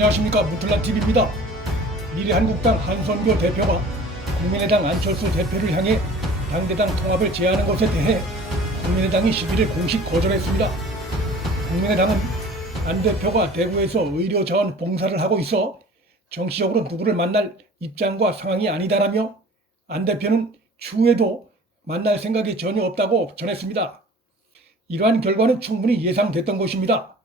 안녕하십니까, 무틀란TV입니다. 미래한국당 한선교 대표가 국민의당 안철수 대표를 향해 당대당 통합을 제안한 것에 대해 국민의당이 11일 공식 거절했습니다. 국민의당은 안 대표가 대구에서 의료자원 봉사를 하고 있어 정치적으로 누구를 만날 입장과 상황이 아니다라며 안 대표는 추후에도 만날 생각이 전혀 없다고 전했습니다. 이러한 결과는 충분히 예상됐던 것입니다.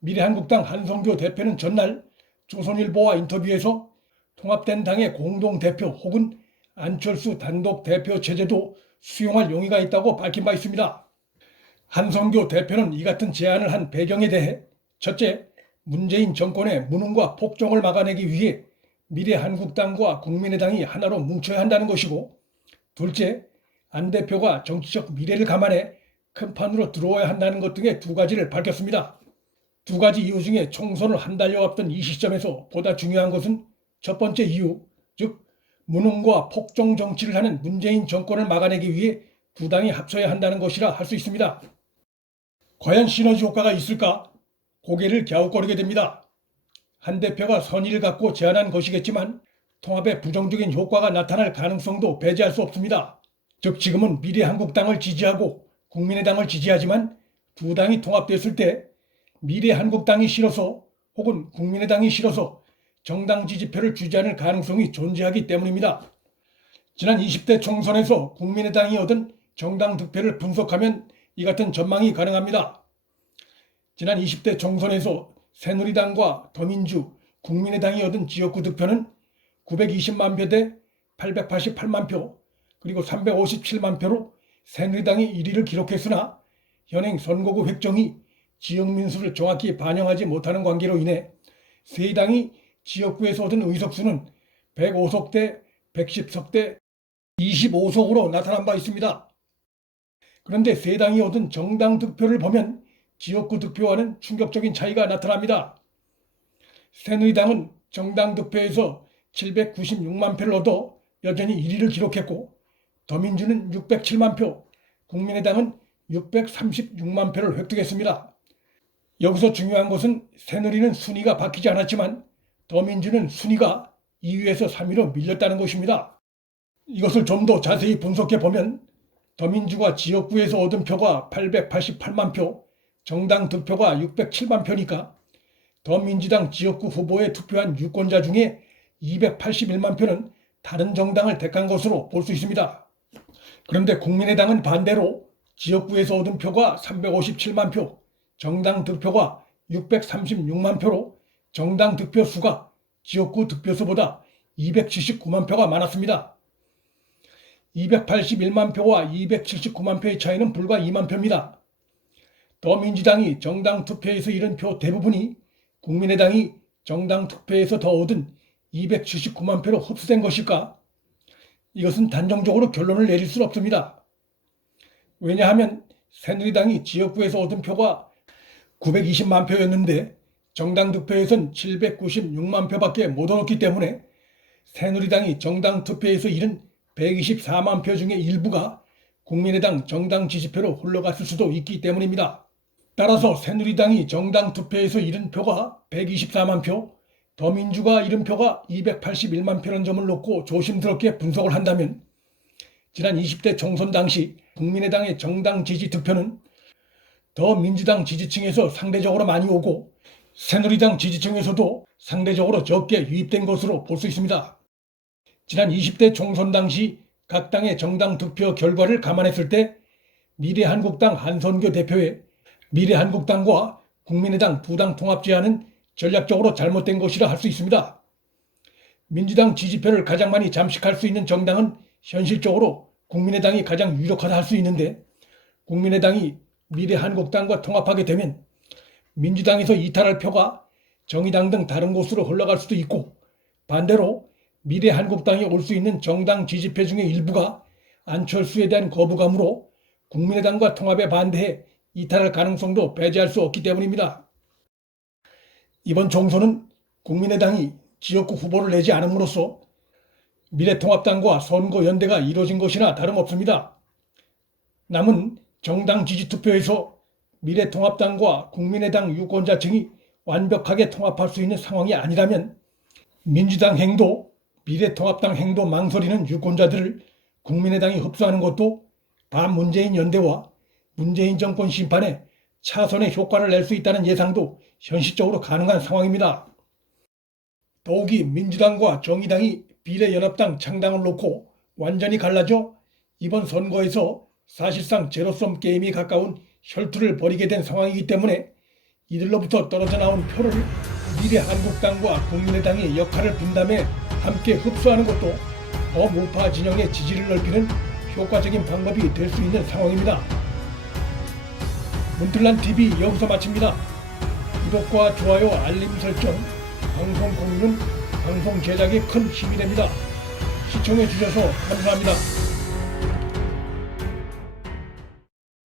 미래한국당 한선교 대표는 전날 조선일보와 인터뷰에서 통합된 당의 공동대표 혹은 안철수 단독 대표 체제도 수용할 용의가 있다고 밝힌 바 있습니다. 한선교 대표는 이 같은 제안을 한 배경에 대해 첫째, 문재인 정권의 무능과 폭정을 막아내기 위해 미래한국당과 국민의당이 하나로 뭉쳐야 한다는 것이고, 둘째, 안 대표가 정치적 미래를 감안해 큰 판으로 들어와야 한다는 것 등의 두 가지를 밝혔습니다. 두 가지 이유 중에 총선을 한 달여 앞둔 이 시점에서 보다 중요한 것은 첫 번째 이유, 즉 무능과 폭정 정치를 하는 문재인 정권을 막아내기 위해 두 당이 합쳐야 한다는 것이라 할 수 있습니다. 과연 시너지 효과가 있을까? 고개를 갸웃거리게 됩니다. 한 대표가 선의를 갖고 제안한 것이겠지만 통합에 부정적인 효과가 나타날 가능성도 배제할 수 없습니다. 즉 지금은 미래한국당을 지지하고 국민의당을 지지하지만 두 당이 통합됐을 때 미래한국당이 싫어서 혹은 국민의당이 싫어서 정당 지지표를 주지 않을 가능성이 존재하기 때문입니다. 지난 20대 총선에서 국민의당이 얻은 정당 득표를 분석하면 이 같은 전망이 가능합니다. 지난 20대 총선에서 새누리당과 더민주, 국민의당이 얻은 지역구 득표는 920만 표 대 888만 표, 그리고 357만 표로 새누리당이 1위를 기록했으나 현행 선거구 획정이 지역 민수를 정확히 반영하지 못하는 관계로 인해 세 당이 지역구에서 얻은 의석수는 105석 대 110석 대 25석으로 나타난 바 있습니다. 그런데 세 당이 얻은 정당 득표를 보면 지역구 득표와는 충격적인 차이가 나타납니다. 새누리당은 정당 득표에서 796만 표를 얻어 여전히 1위를 기록했고, 더민주는 607만 표, 국민의당은 636만 표를 획득했습니다. 여기서 중요한 것은 새누리는 순위가 바뀌지 않았지만 더민주는 순위가 2위에서 3위로 밀렸다는 것입니다. 이것을 좀 더 자세히 분석해 보면 더민주가 지역구에서 얻은 표가 888만 표, 정당 득표가 607만 표니까 더민주당 지역구 후보에 투표한 유권자 중에 281만 표는 다른 정당을 택한 것으로 볼 수 있습니다. 그런데 국민의당은 반대로 지역구에서 얻은 표가 357만 표, 정당 득표가 636만 표로 정당 득표 수가 지역구 득표수보다 279만 표가 많았습니다. 281만 표와 279만 표의 차이는 불과 2만 표입니다. 더민주당이 정당 투표에서 잃은 표 대부분이 국민의당이 정당 투표에서 더 얻은 279만 표로 흡수된 것일까? 이것은 단정적으로 결론을 내릴 수 없습니다. 왜냐하면 새누리당이 지역구에서 얻은 표가 920만 표였는데 정당 득표에선 796만 표밖에 못 얻었기 때문에 새누리당이 정당 투표에서 잃은 124만 표 중에 일부가 국민의당 정당 지지표로 흘러갔을 수도 있기 때문입니다. 따라서 새누리당이 정당 투표에서 잃은 표가 124만 표, 더민주가 잃은 표가 281만 표라는 점을 놓고 조심스럽게 분석을 한다면 지난 20대 총선 당시 국민의당의 정당 지지 득표는 더민주당 지지층에서 상대적으로 많이 오고 새누리당 지지층에서도 상대적으로 적게 유입된 것으로 볼 수 있습니다. 지난 20대 총선 당시 각 당의 정당 득표 결과를 감안했을 때 미래한국당 한선교 대표의 미래한국당과 국민의당 두 당 통합 제안은 전략적으로 잘못된 것이라 할 수 있습니다. 민주당 지지표를 가장 많이 잠식할 수 있는 정당은 현실적으로 국민의당이 가장 유력하다 할 수 있는데 국민의당이 미래한국당과 통합하게 되면 민주당에서 이탈할 표가 정의당 등 다른 곳으로 흘러갈 수도 있고, 반대로 미래한국당이 올 수 있는 정당 지지표 중의 일부가 안철수에 대한 거부감으로 국민의당과 통합에 반대해 이탈할 가능성도 배제할 수 없기 때문입니다. 이번 총선은 국민의당이 지역구 후보를 내지 않음으로써 미래통합당과 선거연대가 이루어진 것이나 다름없습니다. 남은 정당 지지투표에서 미래통합당과 국민의당 유권자층이 완벽하게 통합할 수 있는 상황이 아니라면 민주당 행도, 미래통합당 행도 망설이는 유권자들을 국민의당이 흡수하는 것도 반문재인 연대와 문재인 정권 심판에 차선의 효과를 낼 수 있다는 예상도 현실적으로 가능한 상황입니다. 더욱이 민주당과 정의당이 비례연합당 창당을 놓고 완전히 갈라져 이번 선거에서 사실상 제로섬 게임이 가까운 혈투를 벌이게 된 상황이기 때문에 이들로부터 떨어져 나온 표를 미래한국당과 국민의당이 역할을 분담해 함께 흡수하는 것도 범우파 진영의 지지를 넓히는 효과적인 방법이 될 수 있는 상황입니다. 문틀란TV 여기서 마칩니다. 구독과 좋아요, 알림 설정, 방송 공유는 방송 제작에 큰 힘이 됩니다. 시청해 주셔서 감사합니다.